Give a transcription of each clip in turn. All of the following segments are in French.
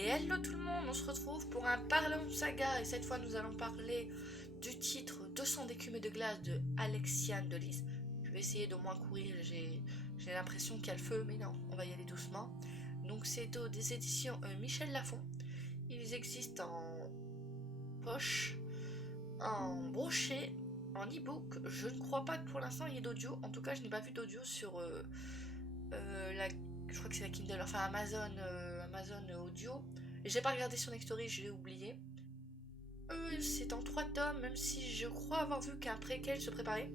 Et hello tout le monde, on se retrouve pour un Parlons Saga et cette fois nous allons parler du titre 200 d'écume et de glace de Alexiane de Lys. Je vais essayer de moins courir, j'ai l'impression qu'il y a le feu mais non, on va y aller doucement. Donc c'est des éditions Michel Lafon. Ils existent en poche, en brochet, en e-book. Je ne crois pas que pour l'instant il y ait d'audio, en tout cas je n'ai pas vu d'audio sur je crois que c'est la Kindle, enfin Amazon Audio. J'ai pas regardé sur Nextory, je l'ai oublié. C'est en 3 tomes, même si je crois avoir vu qu'un préquel se préparait.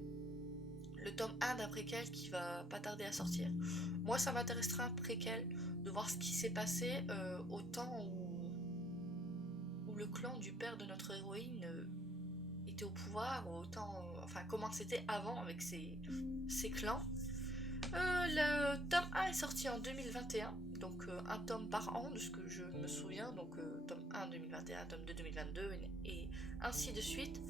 Le tome 1 d'un préquel qui va pas tarder à sortir. Moi, ça m'intéresserait un préquel, de voir ce qui s'est passé au temps où le clan du père de notre héroïne était au pouvoir, au temps, enfin comment c'était avant avec ses clans. Le tome 1 est sorti en 2021, donc un tome par an de ce que je me souviens, donc tome 1 2021, tome 2 2022 et ainsi de suite.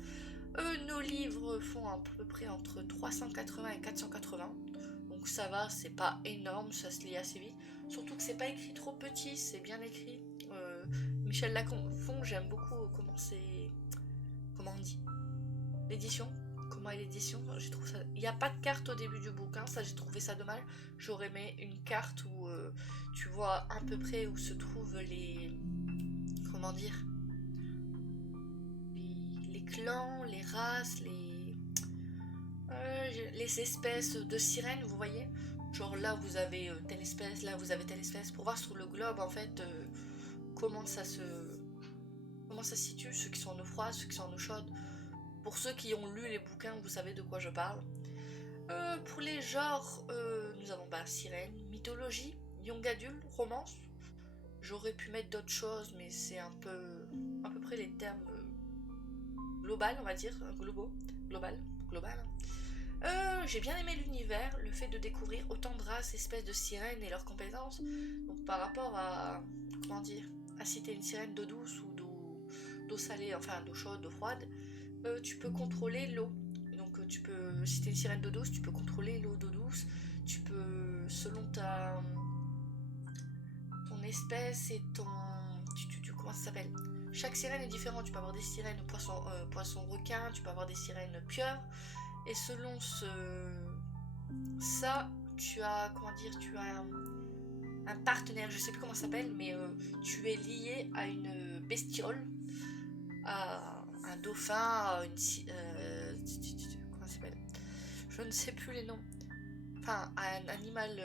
Nos livres font à peu près entre 380 et 480, donc ça va, c'est pas énorme, ça se lit assez vite, surtout que c'est pas écrit trop petit, c'est bien écrit. Michel Lafon, j'aime beaucoup comment on dit, l'édition. Comment est l'édition, j'ai trouvé ça. Il n'y a pas de carte au début du bouquin, ça j'ai trouvé ça dommage. J'aurais aimé une carte où tu vois à peu près où se trouvent les. Comment dire, les clans, les races, les espèces de sirènes, vous voyez. Genre là vous avez telle espèce, là vous avez telle espèce, pour voir sur le globe en fait comment ça se situe, ceux qui sont en eau froide, ceux qui sont en eau chaude. Pour ceux qui ont lu les bouquins, vous savez de quoi je parle. Pour les genres, nous avons sirène, mythologie, young adulte, romance. J'aurais pu mettre d'autres choses, mais c'est à peu près les termes global, on va dire, global. J'ai bien aimé l'univers, le fait de découvrir autant de races, espèces de sirènes et leurs compétences. Donc par rapport à, comment dire, à citer une sirène d'eau douce ou d'eau salée, enfin d'eau chaude, d'eau froide, tu peux contrôler l'eau. Donc si t'es une sirène d'eau douce, tu peux contrôler l'eau d'eau douce. Tu peux, selon ton espèce et ton... comment ça s'appelle? Chaque sirène est différente. Tu peux avoir des sirènes poisson requin, tu peux avoir des sirènes pieuvres. Et selon ça, tu as, un partenaire, je sais plus comment ça s'appelle, mais tu es lié à une bestiole, à un dauphin, à une... comment ça s'appelle? Je ne sais plus les noms. Enfin, à un animal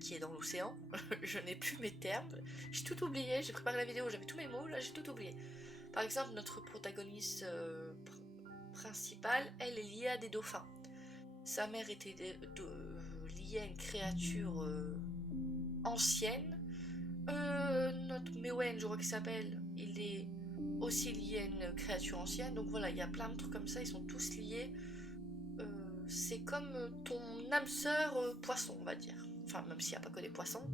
qui est dans l'océan. Je n'ai plus mes termes. J'ai tout oublié, j'ai préparé la vidéo, j'avais tous mes mots, là j'ai tout oublié. Par exemple, notre protagoniste principale, elle est liée à des dauphins. Sa mère était liée à une créature ancienne. Notre Mewen, je crois qu'il s'appelle, il est aussi lié à une créature ancienne. Donc voilà, il y a plein de trucs comme ça, ils sont tous liés. C'est comme ton âme sœur poisson, on va dire. Enfin, même s'il n'y a pas que des poissons.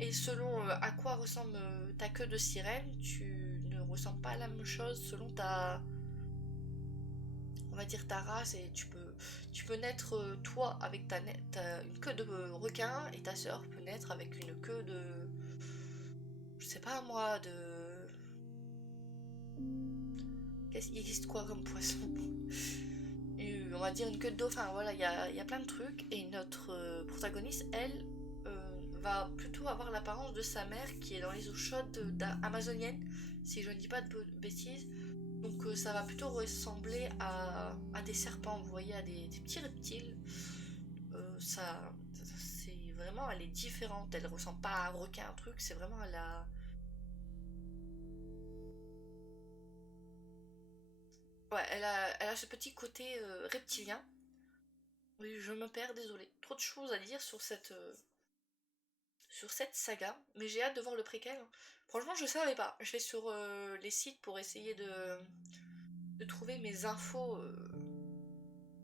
Et selon à quoi ressemble ta queue de sirène, tu ne ressembles pas à la même chose selon on va dire ta race, et tu peux naître toi avec une queue de requin et ta sœur peut naître avec une queue de, je sais pas moi, il existe quoi comme poisson? On va dire une queue de dauphin. Voilà, il y a plein de trucs. Et notre protagoniste, elle, va plutôt avoir l'apparence de sa mère qui est dans les eaux chaudes amazoniennes, si je ne dis pas de bêtises. Donc ça va plutôt ressembler à des serpents, vous voyez, à des petits reptiles. C'est vraiment, elle est différente. Elle ressemble pas à un requin, un truc. C'est vraiment ouais, elle a ce petit côté reptilien. Oui, je me perds, désolé. Trop de choses à dire sur cette saga, mais j'ai hâte de voir le préquel. Franchement, je savais pas. Je vais sur les sites pour essayer de trouver mes infos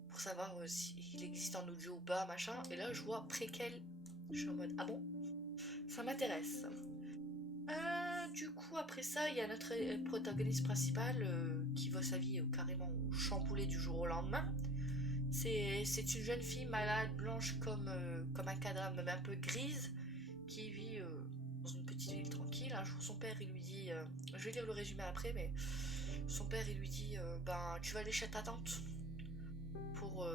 pour savoir s'il existe en audio ou pas, machin. Et là, je vois préquel. Je suis en mode, ah bon? Ça m'intéresse. Du coup, après ça, il y a notre protagoniste principal qui voit sa vie carrément chamboulée du jour au lendemain. C'est une jeune fille malade, blanche comme un cadavre, même un peu grise, qui vit dans une petite petite ville tranquille. Un jour, son père, il lui dit, je vais lire le résumé après, mais son père, il lui dit, ben, tu vas aller chez ta tante pour,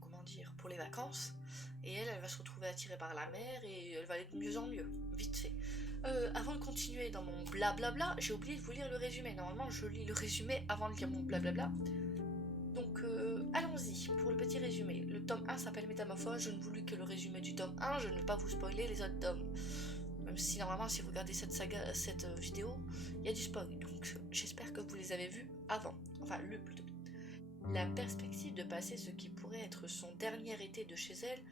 comment dire, pour les vacances. Et elle va se retrouver attirée par la mer et elle va aller de mieux en mieux, vite fait. Avant de continuer dans mon blablabla, j'ai oublié de vous lire le résumé. Normalement, je lis le résumé avant de lire mon blablabla. Donc, allons-y pour le petit résumé. Le tome 1 s'appelle Métamorphose. Je ne vous lis que le résumé du tome 1. Je ne vais pas vous spoiler les autres tomes. Même si, normalement, si vous regardez cette vidéo, il y a du spoil. Donc, j'espère que vous les avez vus avant. Enfin, le plutôt. La perspective de passer ce qui pourrait être son dernier été de chez elle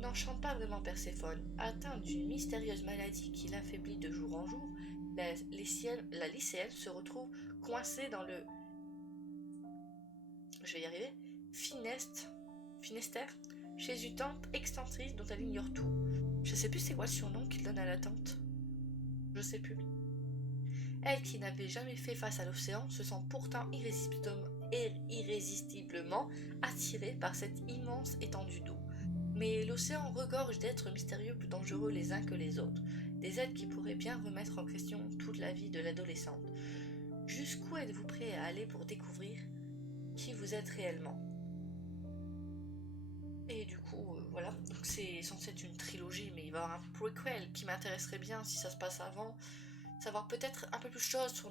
n'enchante pas vraiment Perséphone. Atteinte d'une mystérieuse maladie qui l'affaiblit de jour en jour, la lycéenne se retrouve coincée dans le... Je vais y arriver. Finestère, chez une tante excentrique dont elle ignore tout. Je sais plus c'est quoi le surnom qu'il donne à la tante. Je sais plus. Elle qui n'avait jamais fait face à l'océan se sent pourtant irrésistiblement attirée par cette immense étendue d'eau. Mais l'océan regorge d'êtres mystérieux plus dangereux les uns que les autres, des êtres qui pourraient bien remettre en question toute la vie de l'adolescente. Jusqu'où êtes-vous prêt à aller pour découvrir qui vous êtes réellement? Et du coup, voilà, donc c'est censé être une trilogie, mais il va y avoir un prequel qui m'intéresserait bien si ça se passe avant. Savoir peut-être un peu plus de choses sur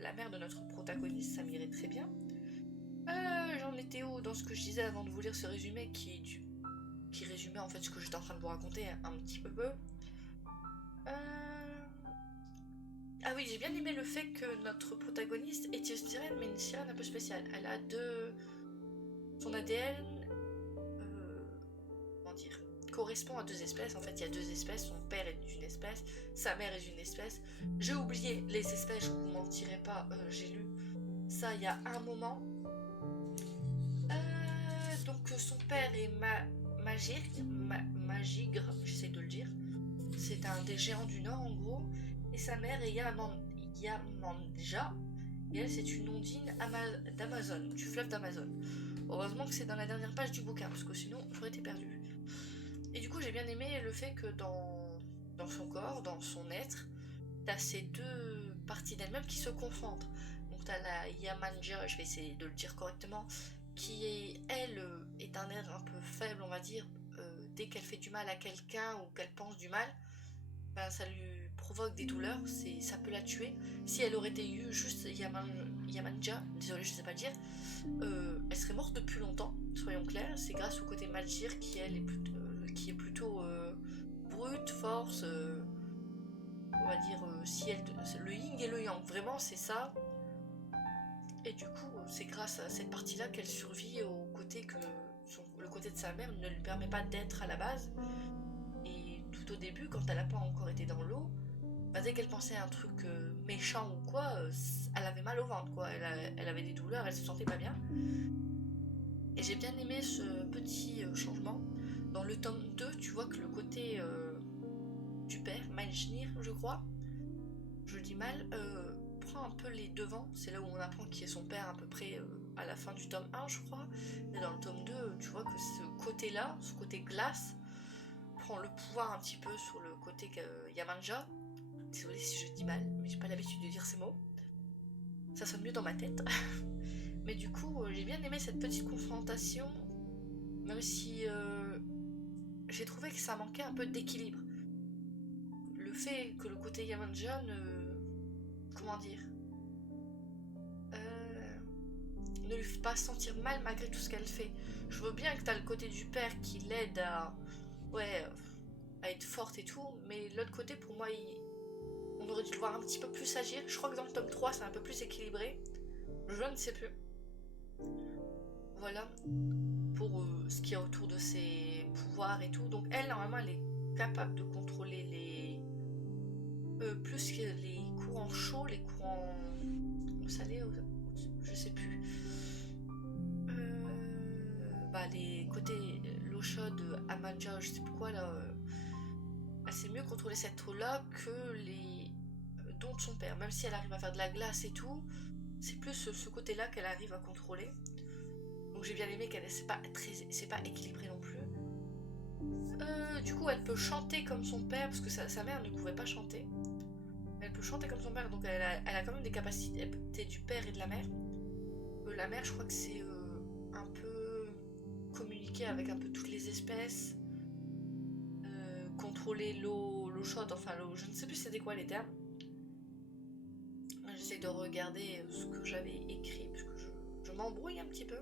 la mère de notre protagoniste, ça m'irait très bien. J'en étais où dans ce que je disais avant de vous lire ce résumé qui résumait en fait ce que j'étais en train de vous raconter un petit peu. Ah oui, j'ai bien aimé le fait que notre protagoniste est une sirène, mais une sirène un peu spéciale. Elle a son ADN, comment dire, correspond à 2 espèces. En fait, il y a 2 espèces. Son père est d'une espèce, sa mère est d'une espèce. J'ai oublié les espèces, je vous mentirai pas, j'ai lu ça il y a un moment. Donc son père est Magigre, j'essaie de le dire. C'est un des géants du Nord en gros. Et sa mère est Yamandja. Et elle, c'est une ondine d'Amazon, du fleuve d'Amazon. Heureusement que c'est dans la dernière page du bouquin, parce que sinon j'aurais été perdue. Et du coup, j'ai bien aimé le fait que dans son corps, dans son être, t'as ces 2 parties d'elle-même qui se confondent. Donc t'as la Yamandja, je vais essayer de le dire correctement, qui est, elle, est un être un peu faible, on va dire. Dès qu'elle fait du mal à quelqu'un ou qu'elle pense du mal, ben, ça lui provoque des douleurs, ça peut la tuer. Si elle aurait été juste Yamandja, désolé je sais pas le dire, elle serait morte depuis longtemps, soyons clairs. C'est grâce au côté Magir qui elle est plutôt brute, force, on va dire le yin et le yang, vraiment c'est ça. Et du coup c'est grâce à cette partie là qu'elle survit au côté que le côté de sa mère ne lui permet pas d'être à la base. Et tout au début, quand elle n'a pas encore été dans l'eau, bah, dès qu'elle pensait à un truc méchant ou quoi, elle avait mal au ventre, quoi. Elle avait des douleurs, elle se sentait pas bien. Et j'ai bien aimé ce petit changement. Dans le tome 2, tu vois que le côté du père, Malchnir, je crois, je dis mal, prend un peu les devants. C'est là où on apprend qui est son père à peu près à la fin du tome 1, je crois. Et dans le tome 2, tu vois que ce côté-là, ce côté glace, prend le pouvoir un petit peu sur le côté Yamandja. Désolée si je dis mal, mais j'ai pas l'habitude de dire ces mots. Ça sonne mieux dans ma tête. Mais du coup, j'ai bien aimé cette petite confrontation, même si j'ai trouvé que ça manquait un peu d'équilibre. Le fait que le côté Yamandja comment dire, ne lui fait pas sentir mal malgré tout ce qu'elle fait. Je veux bien que t'as le côté du père qui l'aide à être forte et tout, mais l'autre côté, pour moi, on aurait dû le voir un petit peu plus agir. Je crois que dans le tome 3, c'est un peu plus équilibré. Je ne sais plus. Voilà, pour ce qu'il y a autour de ses pouvoirs et tout. Donc elle, normalement, elle est capable de contrôler plus que les courants chauds, les courants salés, je sais plus. Les côtés l'eau chaude, Amandja, je sais plus quoi là. Elle sait mieux contrôler cette eau-là que les dons de son père. Même si elle arrive à faire de la glace et tout, c'est plus ce côté-là qu'elle arrive à contrôler. Donc j'ai bien aimé qu'elle c'est pas équilibré non plus. Du coup, elle peut chanter comme son père, parce que sa mère ne pouvait pas chanter. Elle peut chanter comme son père, donc elle a quand même des capacités du père et de la mère. La mère, je crois que c'est un peu communiquer avec un peu toutes les espèces, contrôler l'eau chaude, enfin l'eau, je ne sais plus c'était quoi les termes. J'essaie de regarder ce que j'avais écrit, parce que je m'embrouille un petit peu.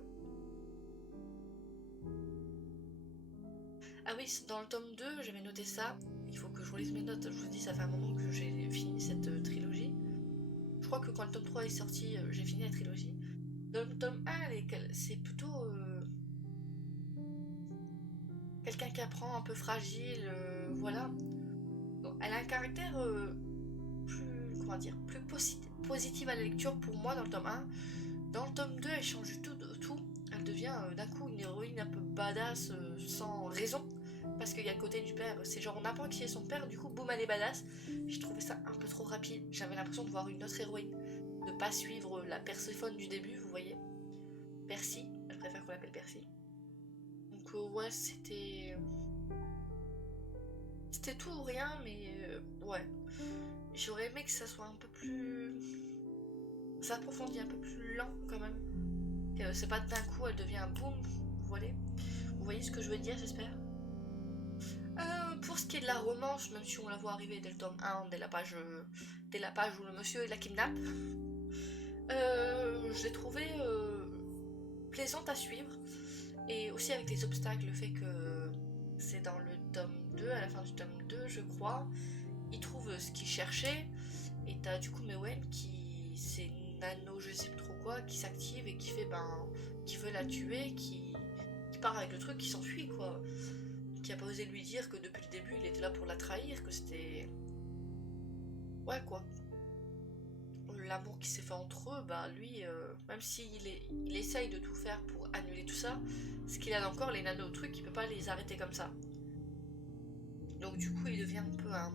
Ah oui, dans le tome 2, j'avais noté ça. Il faut que je relise mes notes. Je vous dis, ça fait un moment que j'ai fini cette trilogie. Je crois que quand le tome 3 est sorti, j'ai fini la trilogie. Dans le tome 1, c'est plutôt quelqu'un qui apprend un peu fragile, voilà. Donc, elle a un caractère plus, comment dire, plus positif à la lecture pour moi dans le tome 1. Dans le tome 2, elle change du tout. Elle devient d'un coup une héroïne un peu badass sans raison. Parce qu'il y a le côté du père, c'est genre on apprend qui est son père, du coup boum elle est badass. J'ai trouvé ça un peu trop rapide, j'avais l'impression de voir une autre héroïne, de pas suivre la Perséphone du début, vous voyez. Percy, je préfère qu'on l'appelle Percy. Donc ouais, c'était tout ou rien, mais ouais. J'aurais aimé que ça soit un peu plus... ça approfondit un peu plus lent quand même. Que c'est pas d'un coup elle devient un boom, vous voyez ce que je veux dire, j'espère. Pour ce qui est de la romance, même si on la voit arriver dès le tome 1, dès la page où le monsieur la kidnappe, je l'ai trouvée plaisante à suivre. Et aussi avec les obstacles, le fait que c'est dans le tome 2, à la fin du tome 2, je crois, il trouve ce qu'il cherchait. Et t'as du coup Mewen qui, c'est Nano, je sais plus trop quoi, qui s'active et qui fait, qui veut la tuer, qui part avec le truc, qui s'enfuit quoi. Qui a pas osé lui dire que depuis le début il était là pour la trahir, que c'était... Ouais quoi. L'amour qui s'est fait entre eux, lui, même il essaye de tout faire pour annuler tout ça, ce qu'il a encore les nano-trucs, il peut pas les arrêter comme ça. Donc du coup il devient un peu un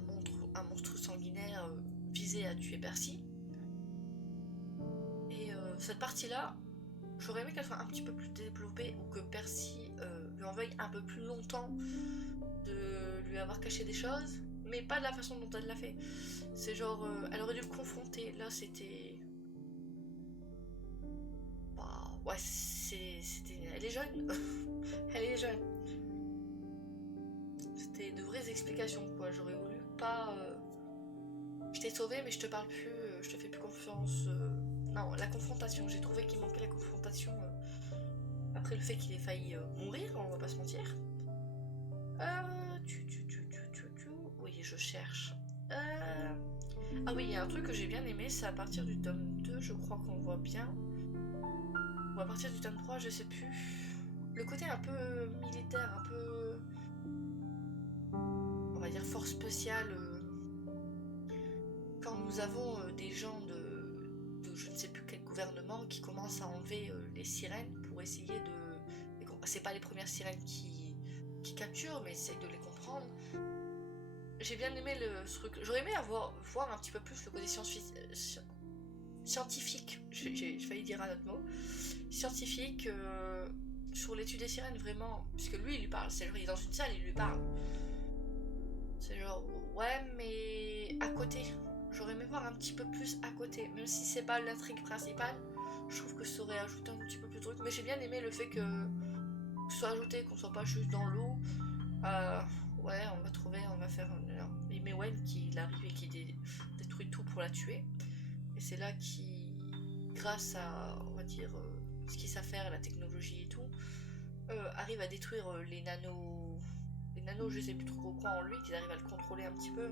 monstre sanguinaire visé à tuer Percy. Et cette partie-là, j'aurais aimé qu'elle soit un petit peu plus développée, ou que Percy lui en veuille un peu plus longtemps de lui avoir caché des choses, mais pas de la façon dont elle l'a fait. C'est genre, elle aurait dû le confronter. Là, c'était... ouais, c'était... Elle est jeune. Elle est jeune. C'était de vraies explications, quoi. J'aurais voulu pas... Je t'ai sauvé, mais je te parle plus, je te fais plus confiance. Non, la confrontation. J'ai trouvé qu'il manquait la confrontation. Après le fait qu'il ait failli mourir, on va pas se mentir. Oui, je cherche. Ah oui, il y a un truc que j'ai bien aimé, c'est à partir du tome 2, je crois qu'on voit bien. Ou à partir du tome 3, je sais plus. Le côté un peu militaire, un peu... on va dire force spéciale. Quand nous avons des gens de je ne sais plus quel gouvernement qui commencent à enlever les sirènes pour essayer de... C'est pas les premières sirènes qui capturent, mais essayent de les comprendre. J'ai bien aimé ce truc. J'aurais aimé voir un petit peu plus le côté scientifique. J'ai failli dire un autre mot. Scientifique sur l'étude des sirènes, vraiment. Puisque lui, il lui parle. C'est genre, il est dans une salle, il lui parle. C'est genre, ouais, mais à côté. J'aurais aimé voir un petit peu plus à côté. Même si c'est pas l'intrigue principale, je trouve que ça aurait ajouté un petit peu plus de trucs. Mais j'ai bien aimé le fait que ce soit ajouté, qu'on soit pas juste dans l'eau. Ouais, on va faire et Mewen qui arrive et qui détruit tout pour la tuer. Et c'est là grâce à, on va dire, ce qu'ils savent faire, la technologie et tout, arrive à détruire les nanos. Les nanos, je sais plus trop quoi en lui, qu'ils arrivent à le contrôler un petit peu,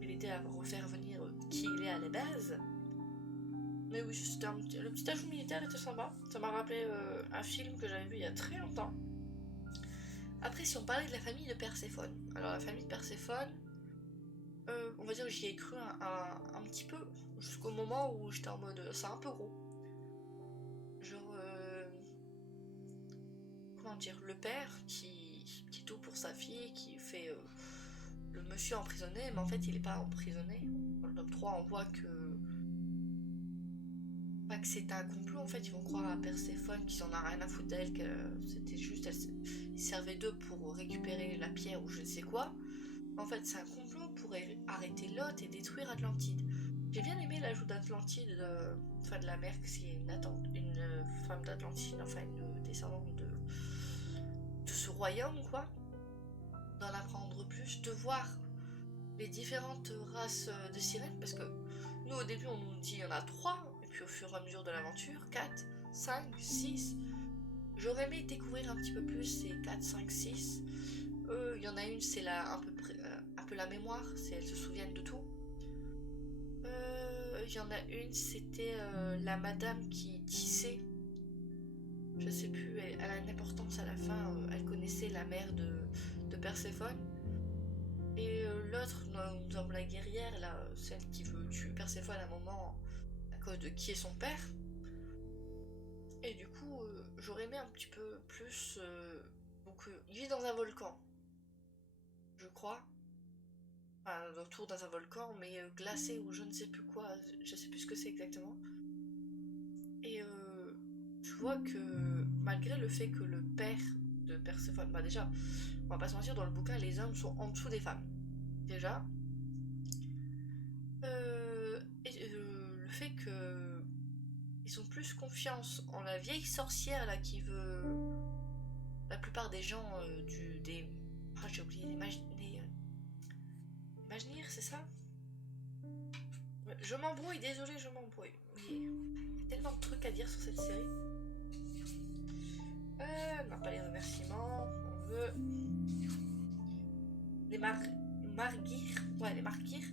et l'aider à refaire venir qui il est à la base. Mais oui, le petit ajout militaire était sympa. Ça m'a rappelé un film que j'avais vu il y a très longtemps. Après, si on parlait de la famille de Perséphone, alors la famille de Perséphone, on va dire que j'y ai cru un petit peu, jusqu'au moment où j'étais en mode, c'est un peu gros. Genre, comment dire, le père qui tout pour sa fille, qui fait le monsieur emprisonné, mais en fait il est pas emprisonné. Dans le tome 3, on voit que bah, que c'était un complot en fait. Ils vont croire à Perséphone qu'ils en a rien à foutre d'elle, que c'était juste, ils servaient d'eux pour récupérer la pierre ou je ne sais quoi. En fait, c'est un complot pour arrêter Lot et détruire Atlantide. J'ai bien aimé l'ajout d'Atlantide, enfin de la mer, que c'est une femme d'Atlantide, enfin une descendante de ce royaume, quoi. D'en apprendre plus, de voir les différentes races de sirènes, parce que nous au début on nous dit il y en a 3, et puis au fur et à mesure de l'aventure, 4, 5, 6. J'aurais aimé découvrir un petit peu plus ces 4, 5, 6. Il y en a une, c'est un peu la mémoire, elles se souviennent de tout. Il y en a une, c'était la madame qui tissait. Je sais plus, elle a une importance à la fin. Elle connaissait la mère de Perséphone. Et l'autre, nous avons la guerrière, là, celle qui veut tuer Perséphone à un moment à cause de qui est son père. Et du coup, j'aurais aimé un petit peu plus. Donc, il vit dans un volcan, je crois. Enfin, autour dans un volcan, mais glacé ou je ne sais plus quoi, je sais plus ce que c'est exactement. Et je vois que malgré le fait que le père de Perséphone, bah déjà, on va pas se mentir, dans le bouquin, les hommes sont en dessous des femmes. Déjà. Le fait que ils ont plus confiance en la vieille sorcière là qui veut la plupart des gens j'ai oublié les Imaginir, c'est ça? Je m'embrouille, désolé, je m'embrouille. Il y a tellement de trucs à dire sur cette série. Non, pas les remerciements. On veut les marguires. Ouais, les marguires.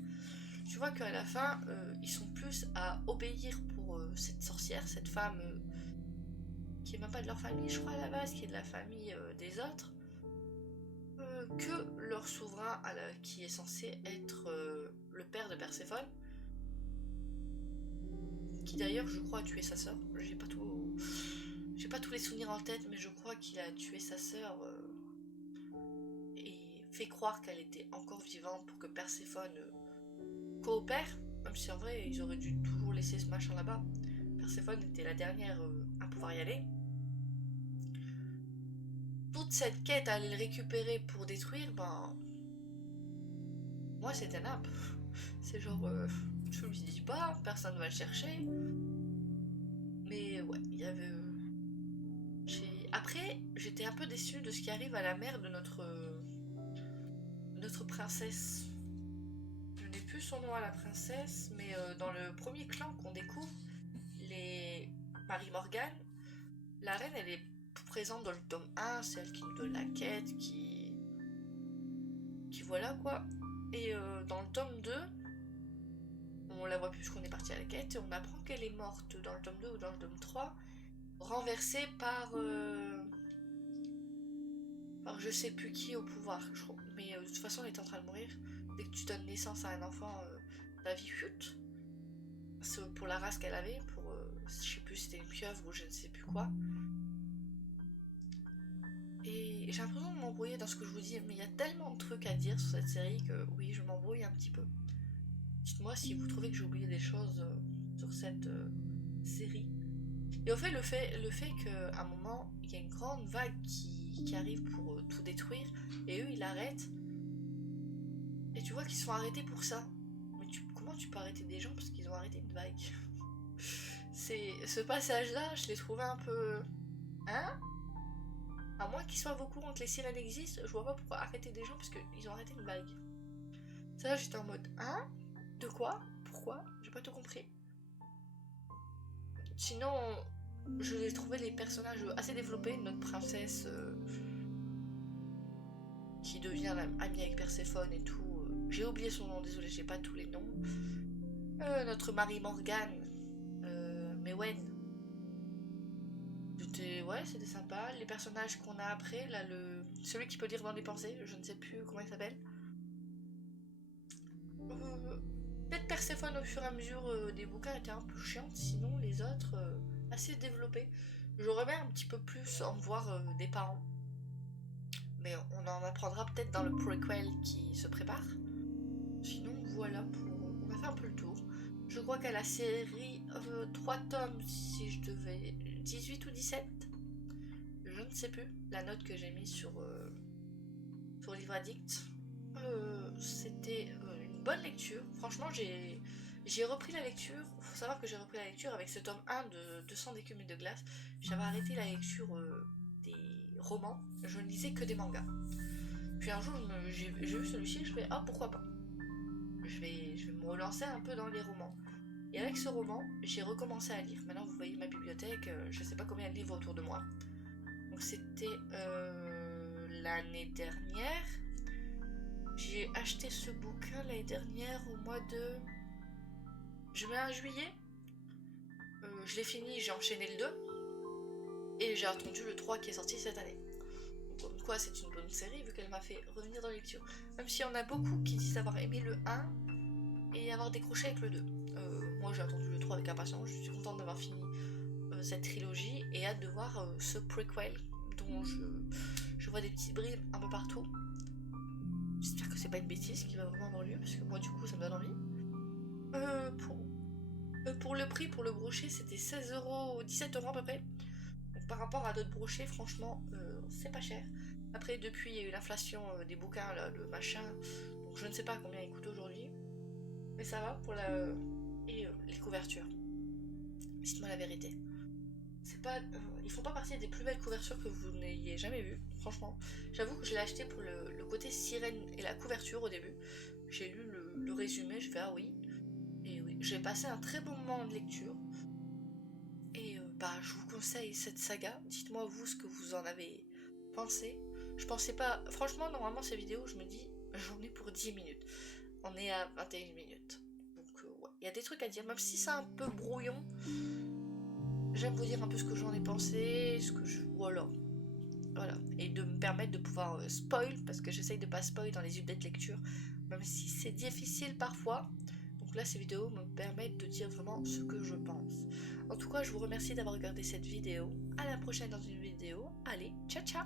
Tu vois qu'à la fin, ils sont plus à obéir pour cette sorcière, cette femme qui est même pas de leur famille, je crois à la base, qui est de la famille des autres, que leur souverain qui est censé être le père de Perséphone, qui d'ailleurs, je crois, a tué sa sœur. J'ai pas tous les souvenirs en tête, mais je crois qu'il a tué sa sœur et fait croire qu'elle était encore vivante pour que Perséphone coopère, même si en vrai ils auraient dû toujours laisser ce machin là-bas. Perséphone était la dernière à pouvoir y aller. Toute cette quête à aller le récupérer pour détruire, ben moi c'était nappe. C'est genre je lui dis pas, personne va le chercher. Mais ouais, il y avait. Après, j'étais un peu déçue de ce qui arrive à la mère de notre princesse. Je n'ai plus son nom à la princesse, mais dans le premier clan qu'on découvre, les Marie Morgane, la reine elle est présente dans le tome 1, c'est elle qui nous donne la quête, qui voilà quoi. Et dans le tome 2, on la voit plus qu'on est parti à la quête et on apprend qu'elle est morte dans le tome 2 ou dans le tome 3, renversée par je sais plus qui au pouvoir, je crois. Mais de toute façon elle est en train de mourir. Dès que tu donnes naissance à un enfant, ta vie chute. C'est pour la race qu'elle avait, pour je sais plus si c'était une pieuvre ou je ne sais plus quoi. Et j'ai l'impression de m'embrouiller dans ce que je vous dis, mais il y a tellement de trucs à dire sur cette série que oui, je m'embrouille un petit peu. Dites-moi si vous trouvez que j'ai oublié des choses sur cette série. Et au fait, le fait qu'à un moment, il y a une grande vague qui arrive pour tout détruire, et eux, ils arrêtent. Et tu vois qu'ils sont arrêtés pour ça. Mais comment tu peux arrêter des gens parce qu'ils ont arrêté une vague? Ce passage-là, je l'ai trouvé un peu... Hein? À moins qu'ils soient au courant que les sirènes existent, je vois pas pourquoi arrêter des gens parce qu'ils ont arrêté une vague. Ça, j'étais en mode, hein? De quoi? Pourquoi? J'ai pas tout compris. Sinon, je l'ai trouvé les personnages assez développés. Notre princesse qui devient amie avec Perséphone et tout. J'ai oublié son nom, désolé, j'ai pas tous les noms. Notre Marie Morgane, Mewen. C'était sympa. Les personnages qu'on a après, là, celui qui peut lire dans les pensées, je ne sais plus comment il s'appelle. Peut-être Perséphone au fur et à mesure des bouquins était un peu chiante, sinon les autres assez développés. J'aurais bien un petit peu plus en voir des parents. Mais on en apprendra peut-être dans le prequel qui se prépare. Sinon voilà, on a fait un peu le tour. Je crois qu'à la série 3 tomes, si je devais... 18 ou 17. Je ne sais plus. La note que j'ai mise sur Livre Addict. C'était une bonne lecture. Franchement, j'ai repris la lecture. Il faut savoir que j'ai repris la lecture avec ce tome 1 de 200 d'écume et de glace. J'avais arrêté la lecture des romans. Je ne lisais que des mangas. Puis un jour, j'ai vu celui-ci et je fais ah, pourquoi pas. Je vais me relancer un peu dans les romans. Et avec ce roman, j'ai recommencé à lire. Maintenant, vous voyez ma bibliothèque, je ne sais pas combien de livres autour de moi. Donc c'était l'année dernière. J'ai acheté ce bouquin l'année dernière au mois de juillet. Je l'ai fini, j'ai enchaîné le 2. Et j'ai attendu le 3 qui est sorti cette année. Donc, comme quoi, c'est une bonne série vu qu'elle m'a fait revenir dans la lecture. Même s'il y en a beaucoup qui disent avoir aimé le 1 et avoir décroché avec le 2. Moi j'ai attendu le 3 avec impatience, je suis contente d'avoir fini cette trilogie et hâte de voir ce prequel dont je vois des petites bribes un peu partout. J'espère que c'est pas une bêtise qui va vraiment avoir lieu parce que moi du coup ça me donne envie. Pour le prix, pour le brochet, c'était 16€, 17€ à peu près. Donc par rapport à d'autres brochets, franchement, c'est pas cher. Après, depuis, il y a eu l'inflation des bouquins, là, le machin. Donc je ne sais pas combien il coûte aujourd'hui. Mais ça va pour la... Et les couvertures. Dites-moi la vérité. C'est pas, ils font pas partie des plus belles couvertures que vous n'ayez jamais vues, franchement. J'avoue que je l'ai acheté pour le côté sirène et la couverture au début. J'ai lu le résumé, je fais ah oui. Et oui, j'ai passé un très bon moment de lecture. Et je vous conseille cette saga. Dites-moi vous ce que vous en avez pensé. Je pensais pas... Franchement, normalement ces vidéos, je me dis, j'en ai pour 10 minutes. On est à 21 minutes. Ouais, il y a des trucs à dire, même si c'est un peu brouillon. J'aime vous dire un peu ce que j'en ai pensé, ce que je... Voilà. Et de me permettre de pouvoir spoil, parce que j'essaye de pas spoil dans les updates lecture, même si c'est difficile parfois. Donc là, ces vidéos me permettent de dire vraiment ce que je pense. En tout cas, je vous remercie d'avoir regardé cette vidéo. À la prochaine dans une vidéo. Allez, ciao ciao!